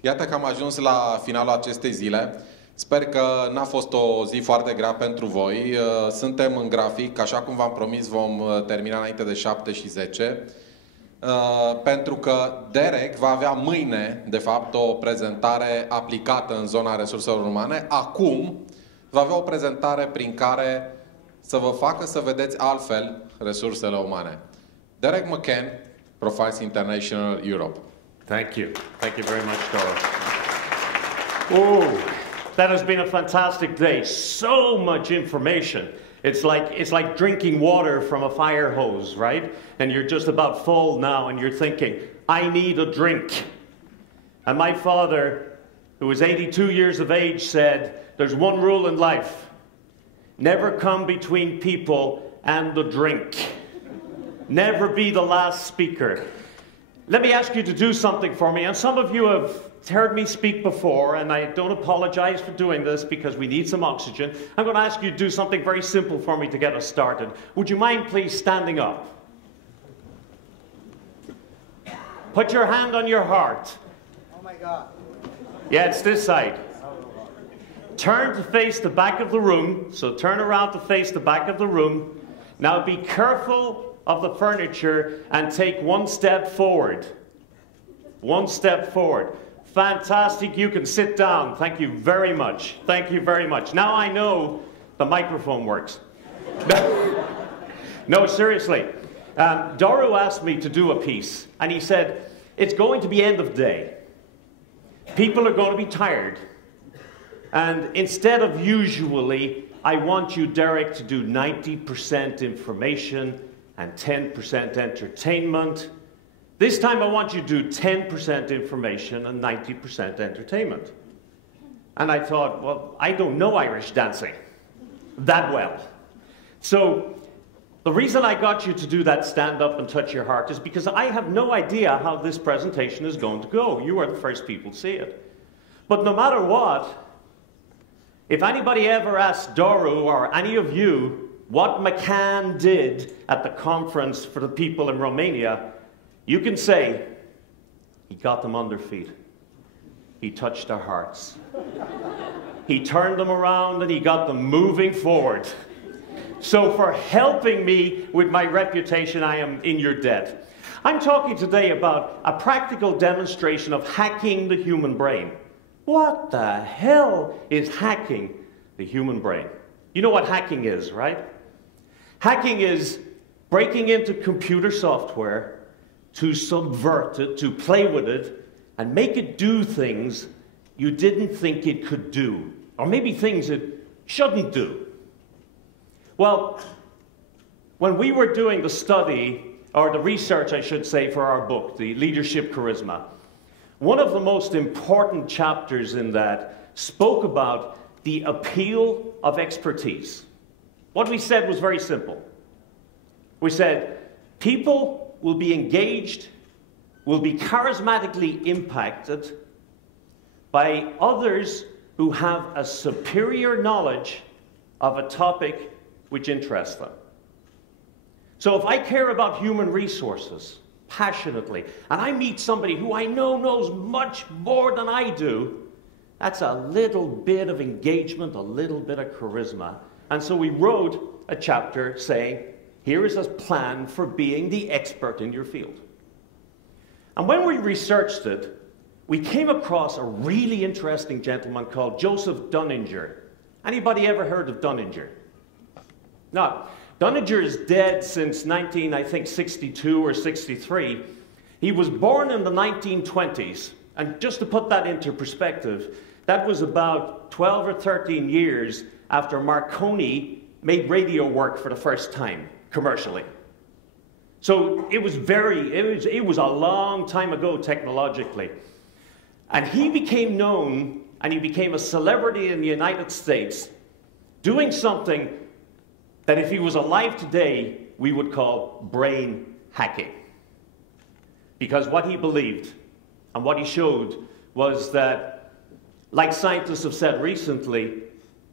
Iată că am ajuns la finalul acestei zile. Sper că n-a fost o zi foarte grea pentru voi. Suntem în grafic, așa cum v-am promis, vom termina înainte de 7:10. Pentru că Deiric va avea mâine, de fapt, o prezentare aplicată în zona resurselor umane. Acum va avea o prezentare prin care să vă facă să vedeți altfel resursele umane. Deiric McCann, Profiles International Europe. Thank you. Thank you very much, Dora. Oh, that has been a fantastic day. So much information. It's like drinking water from a fire hose, right? And you're just about full now, and you're thinking, I need a drink. And my father, who was 82 years of age, said, there's one rule in life. Never come between people and the drink. Never be the last speaker. Let me ask you to do something for me. And some of you have heard me speak before, and I don't apologize for doing this because we need some oxygen. I'm going to ask you to do something very simple for me to get us started. Would you mind please standing up? Put your hand on your heart. Oh my God. Yeah, it's this side. Turn to face the back of the room. So turn around to face the back of the room. Now be careful of the furniture and take one step forward. One step forward. Fantastic. You can sit down. Thank you very much. Thank you very much. Now I know the microphone works. No, seriously. Doru asked me to do a piece, and he said, it's going to be end of day. People are going to be tired. And instead of usually, I want you, Deiric, to do 90% information and 10% entertainment. This time I want you to do 10% information and 90% entertainment. And I thought, well, I don't know Irish dancing that well. So the reason I got you to do that stand up and touch your heart is because I have no idea how this presentation is going to go. You are the first people to see it. But no matter what, if anybody ever asks Doru or any of you what McCann did at the conference for the people in Romania, you can say, he got them on their feet. He touched their hearts. He turned them around and he got them moving forward. So for helping me with my reputation, I am in your debt. I'm talking today about a practical demonstration of hacking the human brain. What the hell is hacking the human brain? You know what hacking is, right? Hacking is breaking into computer software to subvert it, to play with it, and make it do things you didn't think it could do, or maybe things it shouldn't do. Well, when we were doing the study, or the research, I should say, for our book, The Leadership Charisma, one of the most important chapters in that spoke about the appeal of expertise. What we said was very simple. We said, people will be engaged, will be charismatically impacted by others who have a superior knowledge of a topic which interests them. So if I care about human resources passionately, and I meet somebody who I know knows much more than I do, that's a little bit of engagement, a little bit of charisma. And so we wrote a chapter saying, here is a plan for being the expert in your field. And when we researched it, we came across a really interesting gentleman called Joseph Dunninger. Anybody ever heard of Dunninger? No. Dunninger is dead since 1962 or 63. He was born in the 1920s. And just to put that into perspective, that was about 12 or 13 years after Marconi made radio work for the first time, commercially. So it was a long time ago technologically. And he became known, and he became a celebrity in the United States, doing something that if he was alive today, we would call brain hacking. Because what he believed and what he showed was that, like scientists have said recently,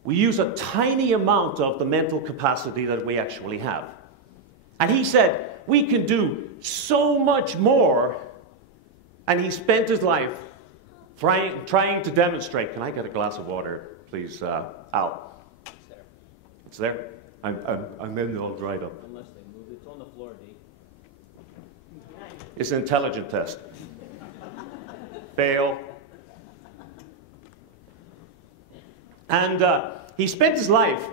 we use a tiny amount of the mental capacity that we actually have. And he said, we can do so much more, and he spent his life trying to demonstrate. Can I get a glass of water, please, Al? It's there. It's there? I'm in all dried up. Unless they move it. It's on the floor, D. It's an intelligent test. Fail. And he spent his life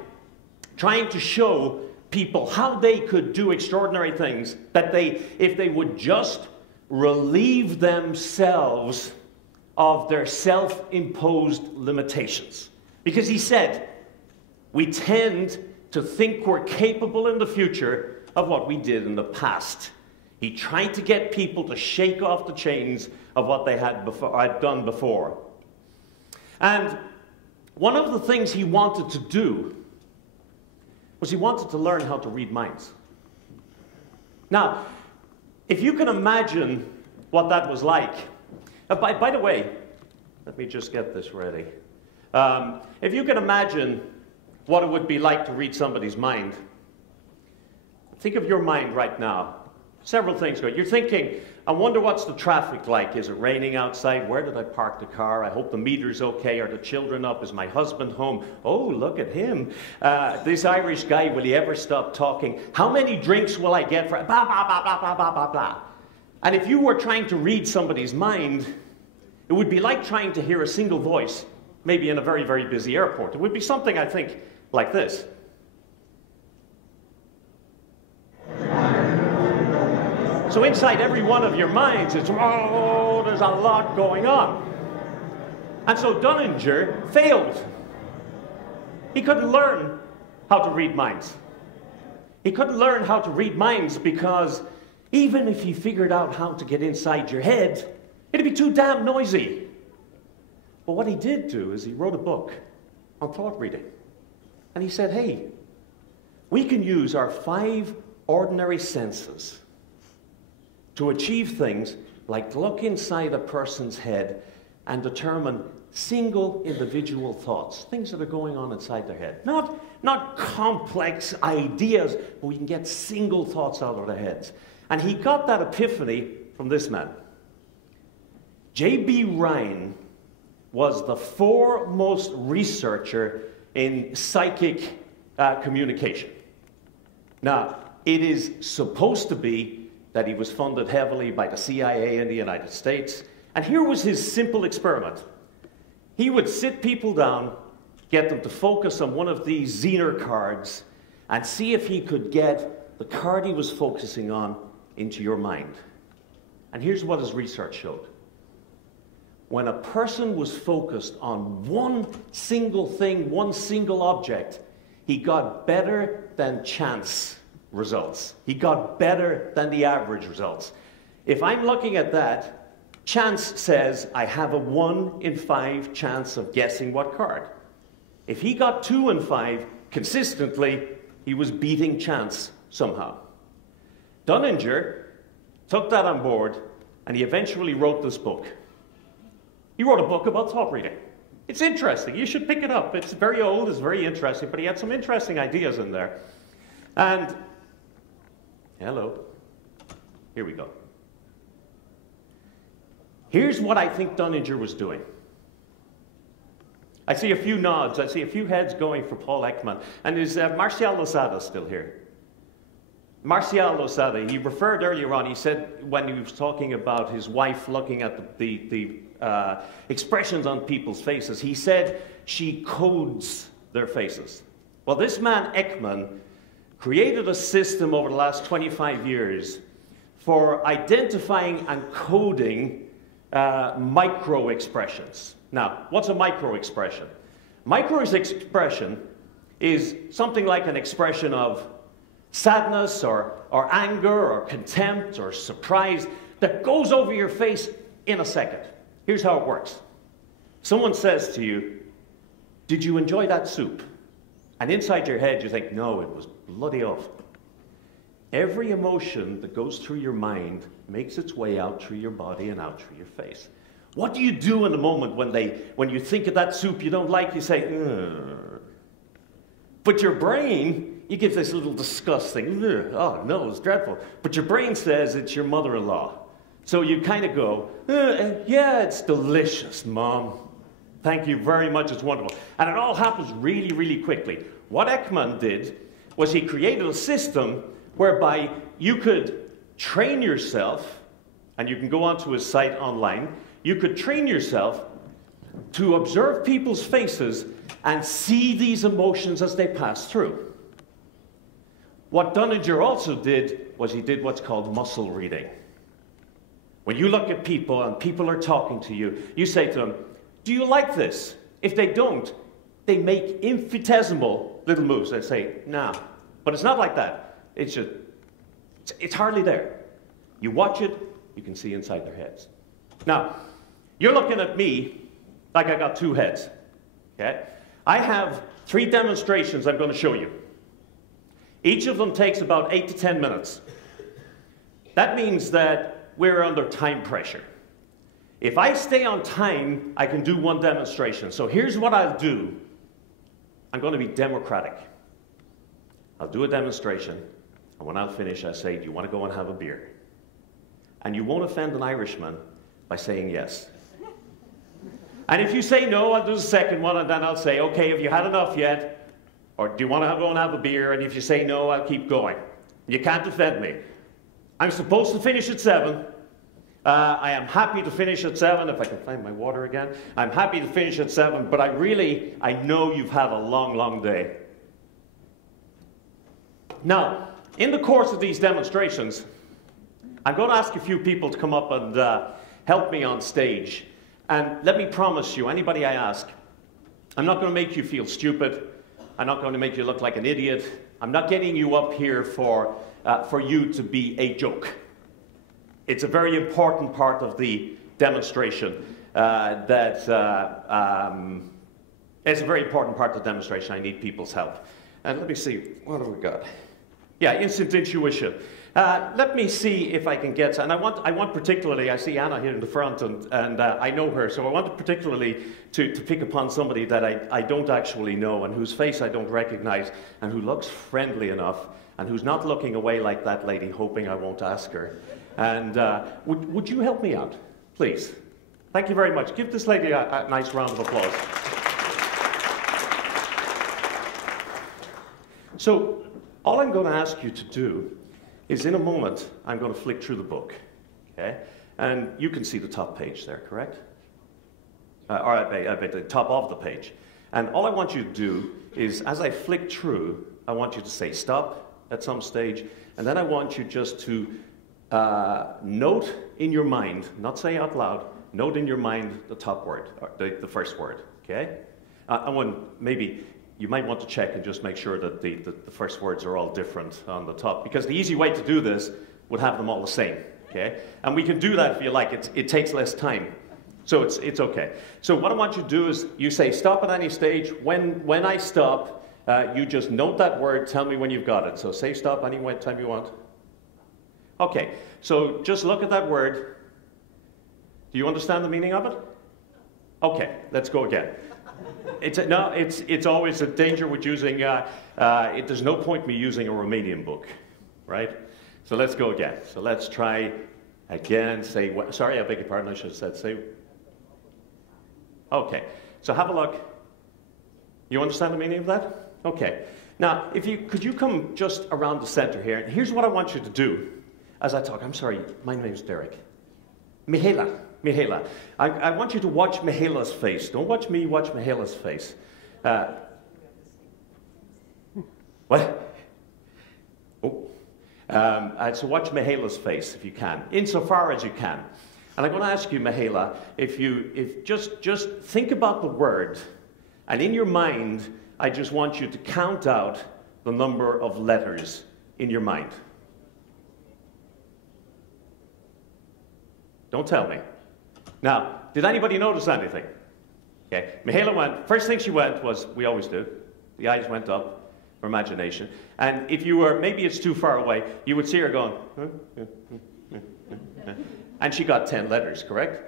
trying to show people how they could do extraordinary things, that if they would just relieve themselves of their self-imposed limitations. Because he said, we tend to think we're capable in the future of what we did in the past. He tried to get people to shake off the chains of what they had done before. And one of the things he wanted to do was he wanted to learn how to read minds. Now, if you can imagine what that was like, by the way, let me just get this ready. If you can imagine what it would be like to read somebody's mind, think of your mind right now. Several things going. You're thinking, I wonder what's the traffic like? Is it raining outside? Where did I park the car? I hope the meter's okay. Are the children up? Is my husband home? Oh, look at him. This Irish guy, will he ever stop talking? How many drinks will I get for... Blah, blah, blah, blah, blah, blah, blah, blah. And if you were trying to read somebody's mind, it would be like trying to hear a single voice, maybe in a very, very busy airport. It would be something, I think, like this. So inside every one of your minds, it's, oh, there's a lot going on. And so Dunninger failed. He couldn't learn how to read minds. He couldn't learn how to read minds because even if he figured out how to get inside your head, it'd be too damn noisy. But what he did do is he wrote a book on thought reading. And he said, hey, we can use our 5 ordinary senses to achieve things like look inside a person's head and determine single individual thoughts, things that are going on inside their head. Not complex ideas, but we can get single thoughts out of their heads. And he got that epiphany from this man. J.B. Ryan was the foremost researcher in psychic communication. Now, it is supposed to be that he was funded heavily by the CIA in the United States. And here was his simple experiment. He would sit people down, get them to focus on one of these Zener cards, and see if he could get the card he was focusing on into your mind. And here's what his research showed. When a person was focused on one single thing, one single object, he got better than chance results. He got better than the average results. If I'm looking at that, chance says I have a 1 in 5 chance of guessing what card. If he got 2 in 5 consistently, he was beating chance somehow. Dunninger took that on board and he eventually wrote this book. He wrote a book about thought reading. It's interesting. You should pick it up. It's very old, it's very interesting, but he had some interesting ideas in there. And hello. Here we go. Here's what I think Dunninger was doing. I see a few nods. I see a few heads going for Paul Ekman. And is Marcial Losada still here? Marcial Losada, he referred earlier on, he said when he was talking about his wife looking at the expressions on people's faces, he said she codes their faces. Well, this man Ekman created a system over the last 25 years for identifying and coding micro-expressions. Now, what's a micro-expression? Micro-expression is something like an expression of sadness or anger or contempt or surprise that goes over your face in a second. Here's how it works. Someone says to you, "Did you enjoy that soup?" And inside your head you think, "No, it was bloody awful." Every emotion that goes through your mind makes its way out through your body and out through your face. What do you do in the moment when you think of that soup you don't like? You say, "Ugh." But your brain, you give this little disgust thing. "Ugh. Oh no, it's dreadful." But your brain says it's your mother-in-law. So you kind of go, yeah, it's delicious, Mom. Thank you very much, it's wonderful. And it all happens really, really quickly. What Ekman did was he created a system whereby you could train yourself, and you can go onto his site online, you could train yourself to observe people's faces and see these emotions as they pass through. What Dunninger also did was he did what's called muscle reading. When you look at people and people are talking to you, you say to them, do you like this? If they don't, they make infinitesimal little moves. They say, nah. But it's not like that. It's just, it's hardly there. You watch it, you can see inside their heads. Now, you're looking at me like I got two heads, okay? I have 3 demonstrations I'm going to show you. Each of them takes about 8 to 10 minutes. That means that we're under time pressure. If I stay on time, I can do 1 demonstration. So here's what I'll do. I'm going to be democratic. I'll do a demonstration, and when I'll finish, I say, do you want to go and have a beer? And you won't offend an Irishman by saying yes. And if you say no, I'll do the second one, and then I'll say, okay, have you had enough yet? Or do you want to go and have a beer? And if you say no, I'll keep going. You can't offend me. I'm supposed to finish at 7. I am happy to finish at 7, if I can find my water again. I'm happy to finish at 7, but I know you've had a long, long day. Now, in the course of these demonstrations, I'm going to ask a few people to come up and help me on stage. And let me promise you, anybody I ask, I'm not going to make you feel stupid. I'm not going to make you look like an idiot. I'm not getting you up here for you to be a joke. It's a very important part of the demonstration it's a very important part of the demonstration. I need people's help. And let me see, what have we got? Yeah, instant intuition. Let me see if I can get, and I want particularly, I see Anna here in the front, and I know her, so I want particularly to pick upon somebody that I don't actually know, and whose face I don't recognize, and who looks friendly enough, and who's not looking away like that lady, hoping I won't ask her. And would you help me out, please? Thank you very much. Give this lady a nice round of applause. So, all I'm going to ask you to do is, in a moment, I'm going to flick through the book, okay? And you can see the top page there, correct? Or I bet the top of the page. And all I want you to do is, as I flick through, I want you to say stop at some stage, and then I want you just to note in your mind, not say out loud, note in your mind the top word, or the first word, okay? And when maybe you might want to check and just make sure that the first words are all different on the top, because the easy way to do this would have them all the same, okay? And we can do that if you like. It takes less time, so it's okay. So what I want you to do is you say stop at any stage. When I stop, you just note that word, tell me when you've got it. So say stop any time you want. Okay, so just look at that word. Do you understand the meaning of it? Okay, let's go again. It's always a danger with using, there's no point me using a Romanian book, right? So let's go again. So let's try again, say, sorry, I beg your pardon, I should have said, say. Okay, so have a look. You understand the meaning of that? Okay. Now, could you come just around the center here? And here's what I want you to do as I talk. I'm sorry, my name's Deiric. Mihaela. I want you to watch Mihaela's face. Don't watch me, watch Mihaela's face. What? Oh. So watch Mihaela's face if you can, insofar as you can. And I'm going to ask you, Mihaela, if just think about the word, and in your mind, I just want you to count out the number of letters in your mind. Don't tell me. Now, did anybody notice anything? Okay, Mihaela went, first thing she went was, we always do, the eyes went up for imagination. And if you were, maybe it's too far away, you would see her going, and she got 10 letters, correct?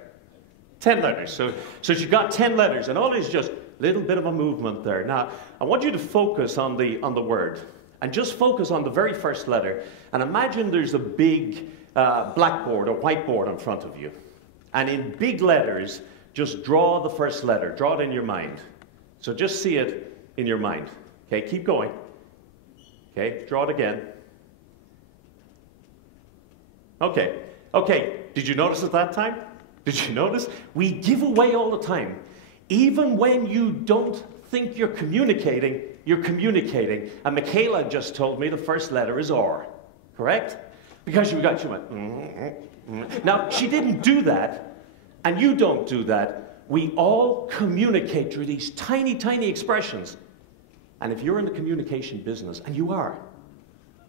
10 letters, so she got 10 letters, and all is just a little bit of a movement there. Now, I want you to focus on the word, and just focus on the very first letter, and imagine there's a big blackboard or whiteboard in front of you. And in big letters, just draw the first letter. Draw it in your mind. So just see it in your mind. Okay, keep going. Okay, draw it again. Okay, okay. Did you notice at that time? Did you notice? We give away all the time. Even when you don't think you're communicating, you're communicating. And Michaela just told me the first letter is R. Correct? Because she went, Now, she didn't do that, and you don't do that. We all communicate through these tiny, tiny expressions. And if you're in the communication business, and you are,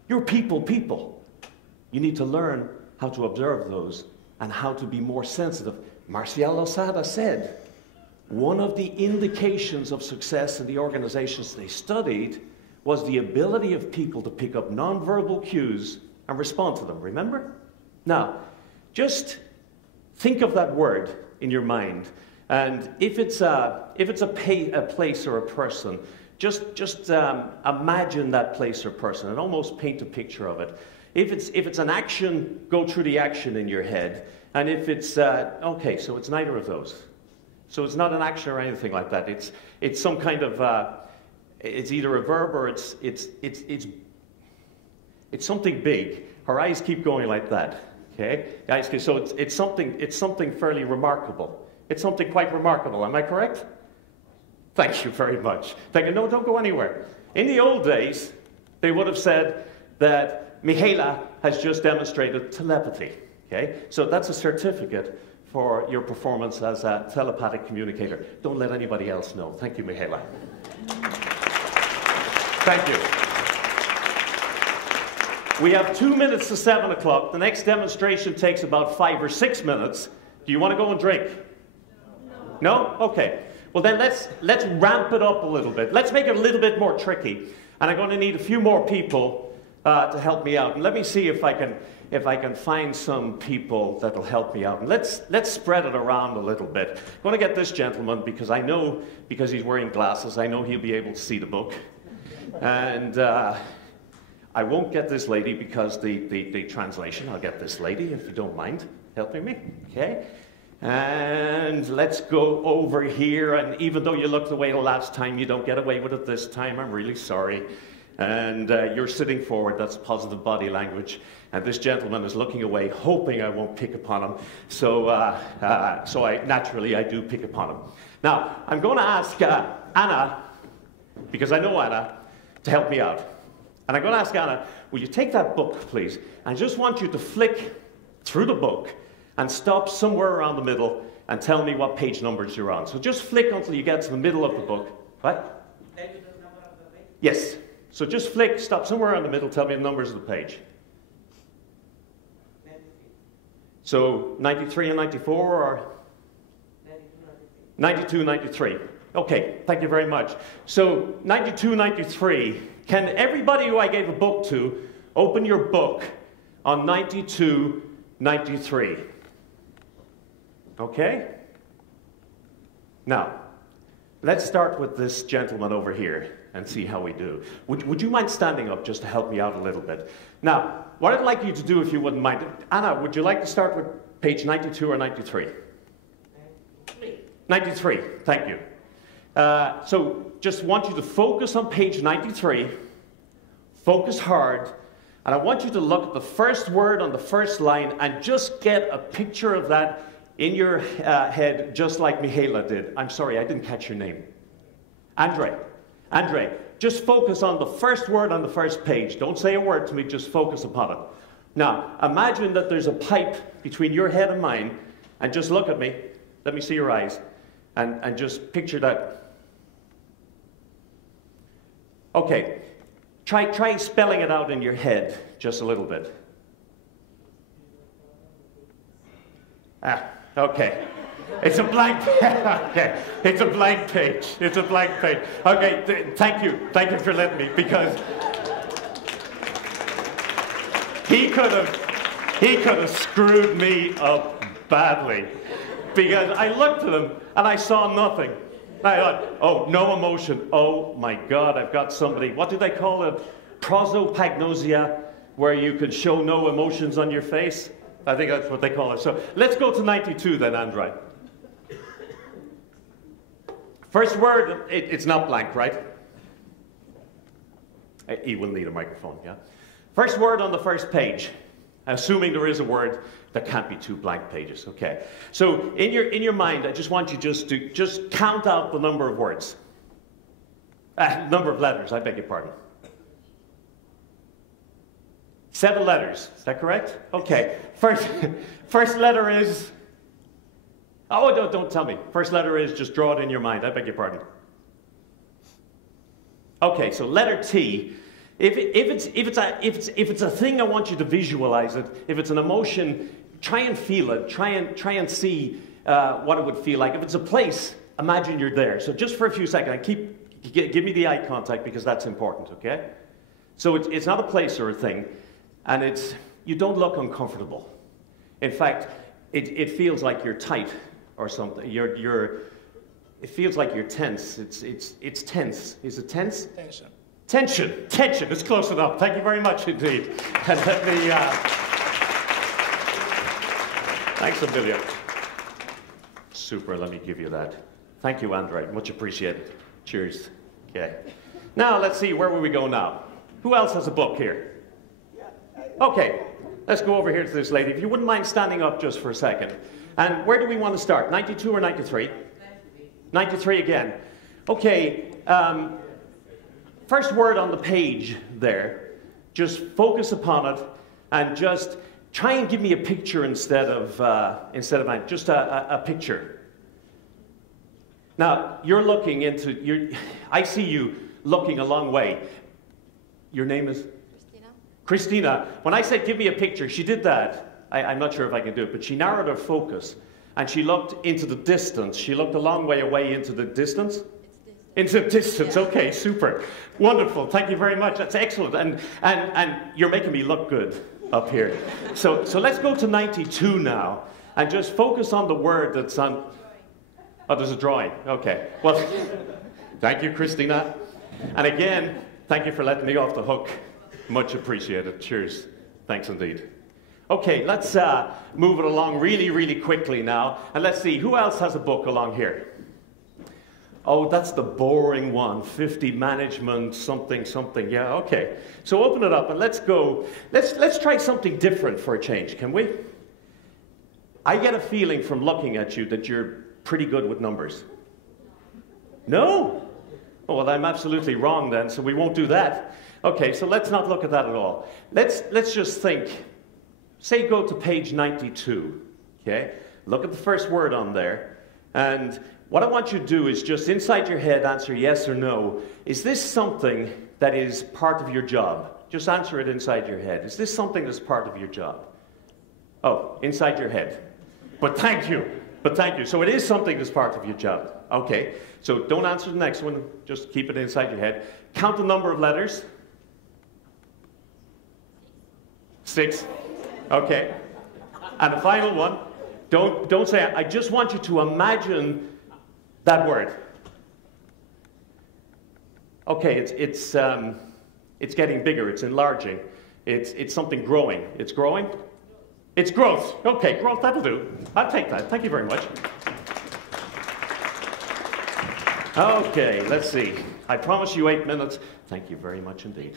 you're people, you need to learn how to observe those and how to be more sensitive. Marcial Losada said, one of the indications of success in the organizations they studied was the ability of people to pick up nonverbal cues and respond to them, remember? Now, just think of that word in your mind, and if it's a place or a person, just imagine that place or person and almost paint a picture of it. If it's an action, go through the action in your head, and if it's okay, so it's neither of those. So it's not an action or anything like that. It's some kind of it's either a verb or it's something big. Her eyes keep going like that. Okay, guys. So it's something fairly remarkable. It's something quite remarkable. Am I correct? Thank you very much. Thank you. No, don't go anywhere. In the old days, they would have said that Mihaela has just demonstrated telepathy. Okay, so that's a certificate for your performance as a telepathic communicator. Don't let anybody else know. Thank you, Mihaela. Thank you. We have 2 minutes to 7 o'clock. The next demonstration takes about 5 or 6 minutes. Do you want to go and drink? No? Okay. Well then let's ramp it up a little bit. Let's make it a little bit more tricky. And I'm going to need a few more people to help me out. And let me see if I can find some people that'll help me out. And let's spread it around a little bit. I'm going to get this gentleman because I know, because he's wearing glasses, I know he'll be able to see the book. And I won't get this lady because the translation. I'll get this lady, if you don't mind helping me. Okay? And let's go over here. And even though you looked away the last time, you don't get away with it this time. I'm really sorry. And you're sitting forward. That's positive body language. And this gentleman is looking away, hoping I won't pick upon him. So I do pick upon him. Now, I'm going to ask Anna, because I know Anna, to help me out. And I'm going to ask Anna, will you take that book, please? I just want you to flick through the book and stop somewhere around the middle and tell me what page numbers you're on. So just flick until you get to the middle of the book. What? Yes. So just flick, stop somewhere around the middle, tell me the numbers of the page. So 93 and 94 or? 92, 93. Okay, thank you very much. So 92, 93. Can everybody who I gave a book to open your book on 92, 93? Okay? Now, let's start with this gentleman over here and see how we do. Would you mind standing up just to help me out a little bit? Now, what I'd like you to do, if you wouldn't mind, Anna, would you like to start with page 92 or 93? 93, thank you. So just want you to focus on page 93, focus hard, and I want you to look at the first word on the first line and just get a picture of that in your head, just like Mihaela did. I'm sorry, I didn't catch your name. Andre, just focus on the first word on the first page. Don't say a word to me, just focus upon it. Now, imagine that there's a pipe between your head and mine, and just look at me. Let me see your eyes, and just picture that. Okay, try spelling it out in your head just a little bit. Okay. It's a blank page. Okay. It's a blank page. It's a blank page. Okay, thank you. Thank you for letting me, because he could have screwed me up badly. Because I looked at him and I saw nothing. I thought, oh, no emotion. Oh my God, I've got somebody. What do they call it? Prosopagnosia, where you can show no emotions on your face. I think that's what they call it. So let's go to 92 then, Andrei. First word, it's not blank, right? He will need a microphone, yeah? First word on the first page, assuming there is a word, there can't be 2 blank pages, okay? So in your mind, I just want you to count out the number of words. Number of letters, I beg your pardon. 7 letters, is that correct? Okay, first letter is, oh, don't tell me. First letter is, just draw it in your mind, I beg your pardon. Okay, so letter T. If it's a thing, I want you to visualize it. If it's an emotion, try and feel it. Try and see what it would feel like. If it's a place, imagine you're there. So just for a few seconds, give me the eye contact because that's important, okay? So it's not a place or a thing, and you don't look uncomfortable. In fact, it feels like you're tight or something. It feels like you're tense. It's tense. Is it tense? Tension. Tension. Tension. It's close enough. Thank you very much indeed. And let me, thanks a million. Super. Let me give you that. Thank you, Andrei. Much appreciated. Cheers. Okay. Now let's see. Where will we go now? Who else has a book here? Okay. Let's go over here to this lady. If you wouldn't mind standing up just for a second. And where do we want to start? 92 or 93? 93 again. Okay, first word on the page there. Just focus upon it and just try and give me a picture instead of just a picture. Now, you're looking into, I see you looking a long way. Your name is? Christina. Christina. When I said give me a picture, she did that. I'm not sure if I can do it, but she narrowed her focus. And she looked into the distance. She looked a long way away into the distance? It's into the distance. Yeah. Okay, super. Wonderful. Thank you very much. That's excellent. And you're making me look good up here. So let's go to 92 now. And just focus on the word that's on... Oh, there's a drawing. Okay. Well, thank you, Christina. And again, thank you for letting me off the hook. Much appreciated. Cheers. Thanks indeed. Okay, let's move it along really, really quickly now. And let's see, who else has a book along here? Oh, that's the boring one, 50 management, something, something. Yeah, okay. So open it up and let's go. Let's try something different for a change, can we? I get a feeling from looking at you that you're pretty good with numbers. No? Oh, well, I'm absolutely wrong then, so we won't do that. Okay, so let's not look at that at all. Let's just think. Say go to page 92, okay? Look at the first word on there. And what I want you to do is just inside your head answer yes or no. Is this something that is part of your job? Just answer it inside your head. Is this something that's part of your job? Oh, inside your head. But thank you. But thank you. So it is something that's part of your job. Okay. So don't answer the next one. Just keep it inside your head. Count the number of letters. 6. Okay. And the final one. Don't say it. I just want you to imagine that word. Okay, it's getting bigger. It's enlarging. It's something growing. It's growing? It's growth. Okay, growth, that'll do. I'll take that. Thank you very much. Okay, let's see. I promise you 8 minutes. Thank you very much indeed.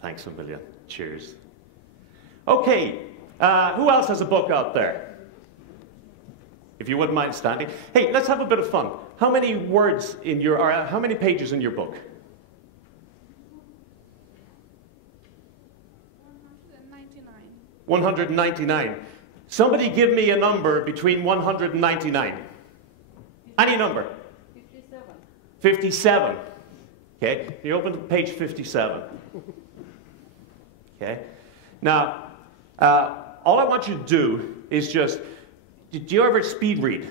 Thanks a million. Cheers. Okay, who else has a book out there? If you wouldn't mind standing. Hey, let's have a bit of fun. How many words in your, or how many pages in your book? 199. Somebody give me a number between 199. Any number? 57. 57. Okay, you open to page 57. Okay. Now, all I want you to do is just, did you ever speed read?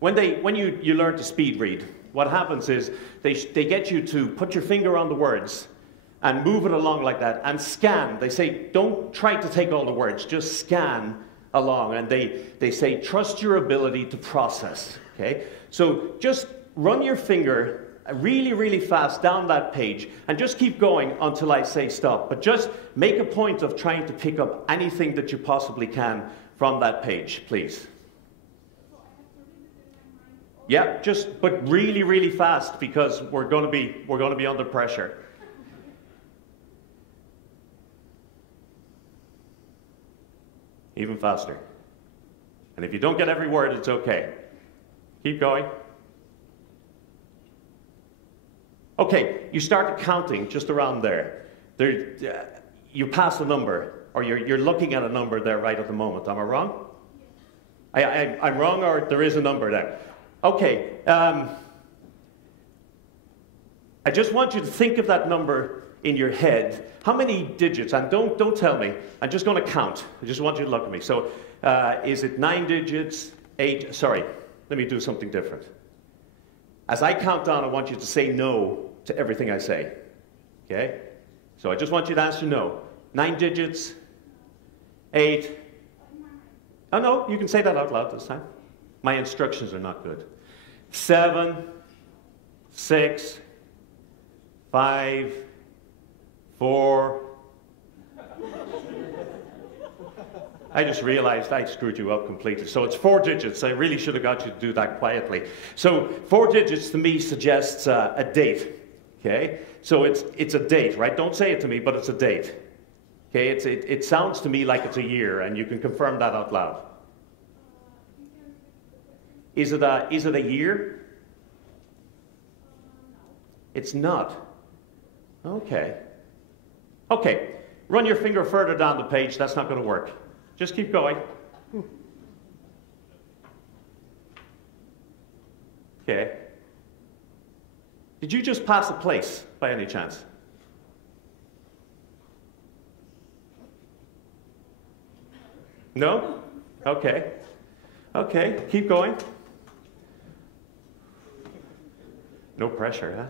When you learn to speed read, what happens is they get you to put your finger on the words and move it along like that, and scan. They say, don't try to take all the words, just scan along. And they say, trust your ability to process, okay? So just run your finger really, really fast down that page, and just keep going until I say stop. But just make a point of trying to pick up anything that you possibly can from that page, please. Yeah, but really, really fast, because we're going to be under pressure. Even faster. And if you don't get every word, it's okay. Keep going. Okay, you start counting just around there. You pass a number, or you're looking at a number there right at the moment. Am I wrong? I'm wrong, or there is a number there? Okay, I just want you to think of that number in your head. How many digits? And don't tell me. I'm just going to count. I just want you to look at me. So, is it 9 digits? 8? Sorry, let me do something different. As I count down, I want you to say no to everything I say. Okay? So I just want you to answer no. 9 digits? 8? Oh no, you can say that out loud this time. My instructions are not good. 7, 6, 5, 4. I just realized I screwed you up completely. So it's 4 digits. I really should have got you to do that quietly. So 4 digits to me suggests a date. Okay? So it's a date, right? Don't say it to me, but it's a date. Okay? It sounds to me like it's a year, and you can confirm that out loud. Is it a year? It's not. Okay. Okay. Run your finger further down the page. That's not going to work. Just keep going. Okay. Did you just pass a place by any chance? No? Okay. Okay, keep going. No pressure, huh?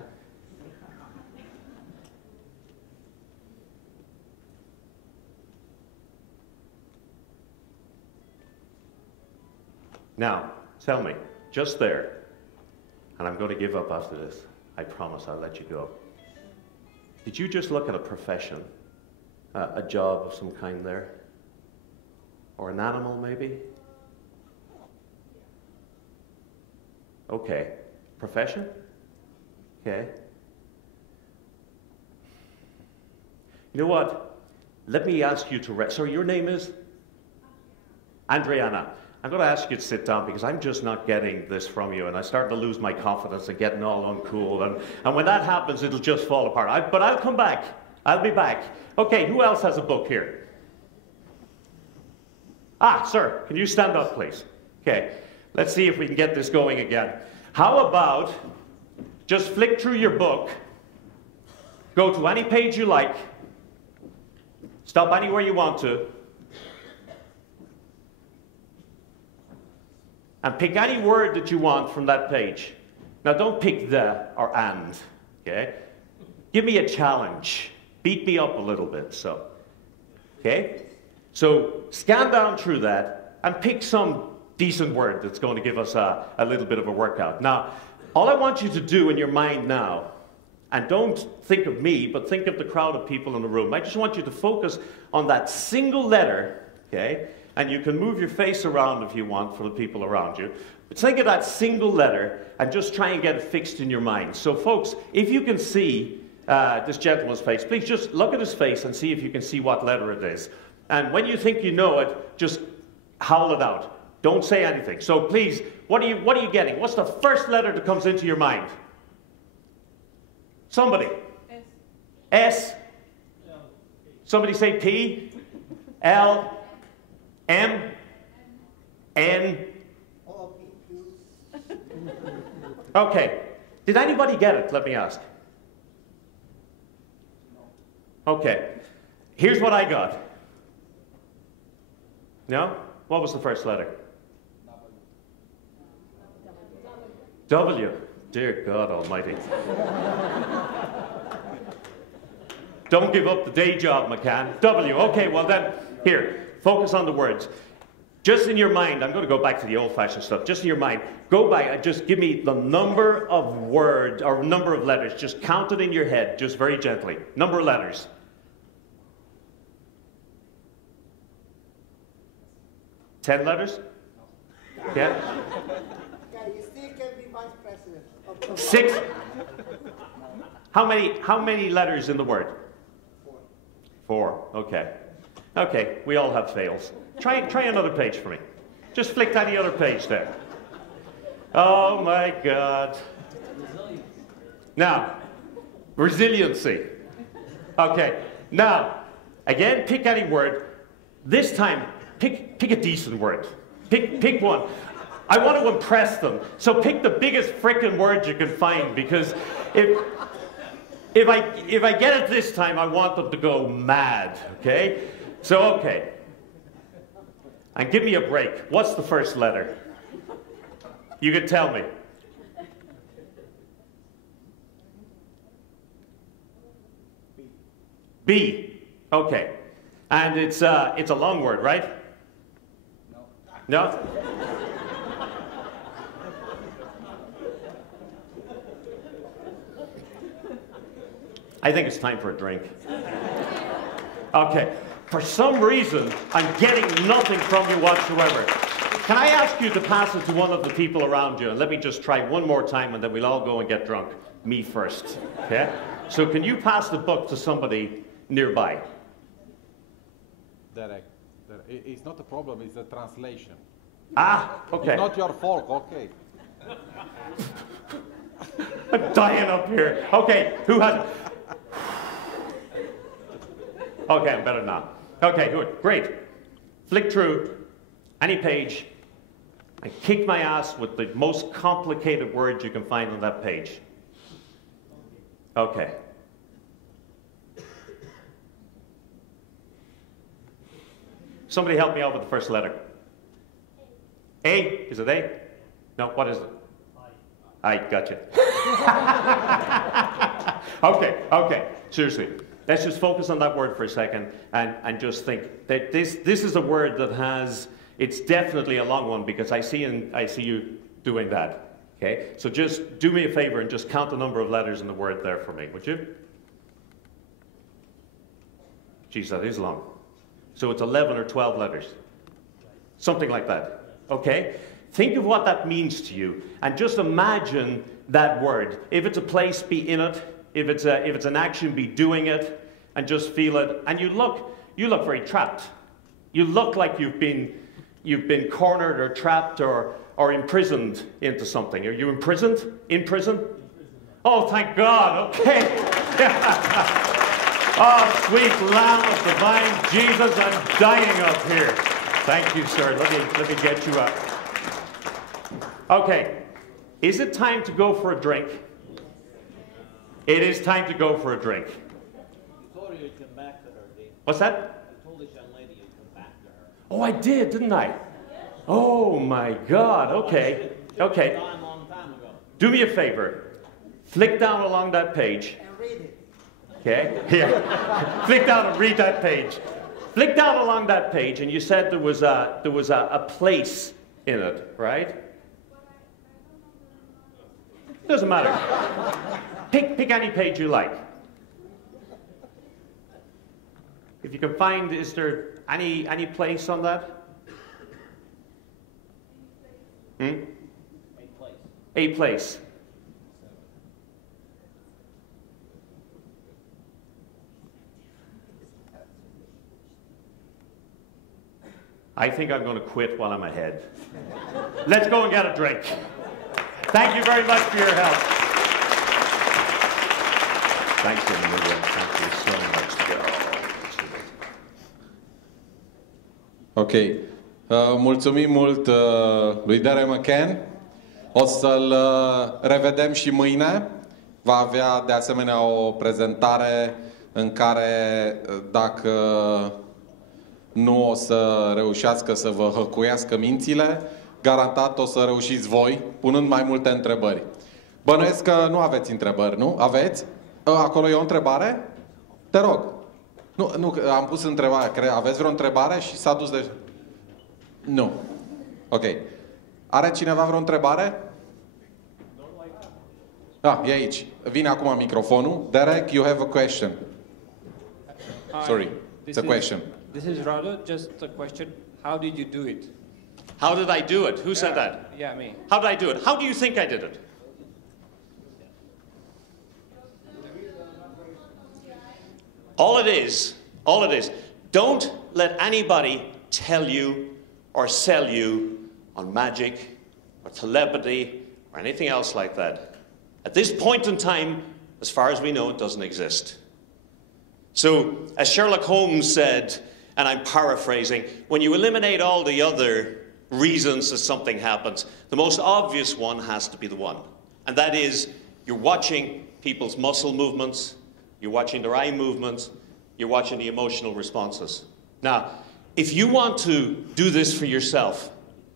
Now, tell me, just there, and I'm going to give up after this. I promise I'll let you go. Did you just look at a profession, a job of some kind there? Or an animal, maybe? Okay. Profession? Okay. You know what? Let me ask you to sorry, your name is? Adriana. I'm going to ask you to sit down because I'm just not getting this from you, and I start to lose my confidence and getting all uncool, and when that happens, it'll just fall apart. But I'll come back. I'll be back. Okay, who else has a book here? Ah, sir, can you stand up, please? Okay, let's see if we can get this going again. How about just flick through your book, go to any page you like, stop anywhere you want to, and pick any word that you want from that page. Now, don't pick the or and, okay? Give me a challenge. Beat me up a little bit, so. Okay? So, scan down through that and pick some decent word that's going to give us a little bit of a workout. Now, all I want you to do in your mind now, and don't think of me, but think of the crowd of people in the room. I just want you to focus on that single letter, okay? And you can move your face around if you want for the people around you. But think of that single letter and just try and get it fixed in your mind. So folks, if you can see this gentleman's face, please just look at his face and see if you can see what letter it is. And when you think you know it, just howl it out. Don't say anything. So please, what are you getting? What's the first letter that comes into your mind? Somebody. S. S. Somebody say P. L. M. N. Okay. Did anybody get it? Let me ask. Okay. Here's what I got. No? What was the first letter? W. Dear God Almighty. Don't give up the day job, McCann. W. Okay, well then, here, focus on the words. Just in your mind, I'm going to go back to the old-fashioned stuff. Just in your mind, go by and just give me the number of words or number of letters. Just count it in your head, just very gently. Number of letters. 10 letters? Yeah. You still can be vice president. 6. How many letters in the word? 4. Okay. Okay, we all have fails. Try another page for me. Just flick any other page there. Oh my God. Now, resiliency. Okay. Now, again, pick any word. This time, pick a decent word. Pick one. I want to impress them. So pick the biggest frickin' word you can find, because if I get it this time, I want them to go mad. Okay? So okay. And give me a break. What's the first letter? You can tell me. B. Okay. And it's a long word, right? No? I think it's time for a drink. Okay. For some reason, I'm getting nothing from you whatsoever. Can I ask you to pass it to one of the people around you? And let me just try one more time, and then we'll all go and get drunk. Me first. Okay? So can you pass the book to somebody nearby? Derek, it's not a problem, it's a translation. Ah, okay. It's not your fault, okay. I'm dying up here. Okay, who has it? Okay, I'm better now. Okay, good, great. Flick through any page and kick my ass with the most complicated words you can find on that page. Okay. Somebody help me out with the first letter. A? Is it A? No, what is it? I gotcha. Okay. Seriously. Let's just focus on that word for a second and just think that this is a word that has, it's definitely a long one, because I see you doing that. Okay? So just do me a favor and just count the number of letters in the word there for me, would you? Geez, that is long. So it's 11 or 12 letters. Something like that. Okay? Think of what that means to you, and just imagine that word. If it's a place, be in it. If it's an action, be doing it, and just feel it. And you look very trapped. You look like you've been cornered or trapped or imprisoned into something. Are you imprisoned? In prison? Oh, thank God. Okay. Oh, sweet Lamb of divine Jesus, I'm dying up here. Thank you, sir. Let me get you up. Okay. Is it time to go for a drink? It is time to go for a drink. You told her you'd come back to her, Dave. What's that? You told this young lady you'd come back to her. Oh, I did, didn't I? Oh, my God. Okay. Okay. Long time ago. Do me a favor. Flick down along that page. And read it. Okay? Yeah. Flick down and read that page. Flick down along that page, and you said there was a place in it, right? Doesn't matter. Pick any page you like. If you can find, is there any place on that? A place. A place. I think I'm going to quit while I'm ahead. Let's go and get a drink. Thank you very much for your help. Thanks, Amelia. Thank you so much. Ok. Mulțumim mult lui Deiric McCann. O să-l revedem și mâine. Va avea de asemenea o prezentare în care, dacă nu o să reușească să vă hăcuiască mințile, garantat o să reușiți voi, punând mai multe întrebări. Bănuiesc că nu aveți întrebări, nu? Aveți? Acolo e o întrebare? Te rog. Nu, am pus întrebarea. Aveți vreo întrebare și s-a dus de... Nu. Ok. Are cineva vreo întrebare? Ah, e aici. Vine acum microfonul. Derek, you have a question. Sorry, it's a question. This is rather just a question. How did you do it? How did I do it? Who said that? Yeah, me. How did I do it? How do you think I did it? All it is, don't let anybody tell you or sell you on magic or telepathy or anything else like that. At this point in time, as far as we know, it doesn't exist. So, as Sherlock Holmes said, and I'm paraphrasing, when you eliminate all the other reasons that something happens, the most obvious one has to be the one. And that is, you're watching people's muscle movements, you're watching their eye movements, you're watching the emotional responses. Now, if you want to do this for yourself,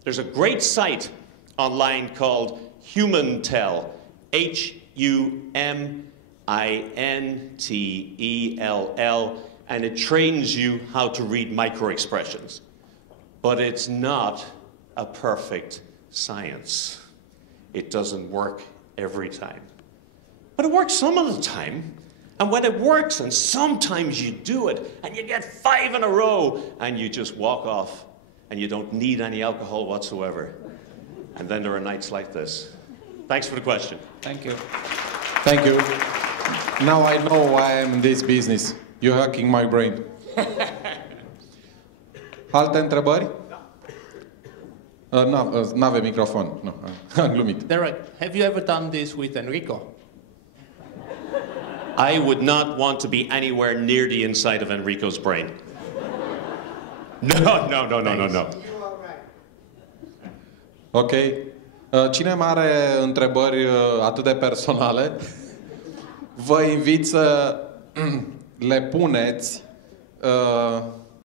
there's a great site online called HumanTell, HuminTell, and it trains you how to read micro-expressions. But it's not a perfect science. It doesn't work every time. But it works some of the time. And when it works, and sometimes you do it, and you get 5 in a row, and you just walk off, and you don't need any alcohol whatsoever. And then there are nights like this. Thanks for the question. Thank you. Thank you. Now I know why I'm in this business. You're hacking my brain. Alte întrebări? N-avem microfon. No, am glumit. Derek, have you ever done this with Enrico? I would not want to be anywhere near the inside of Enrico's brain. No. You are right. Ok. Cine mai are întrebări atât de personale, vă invit să le puneți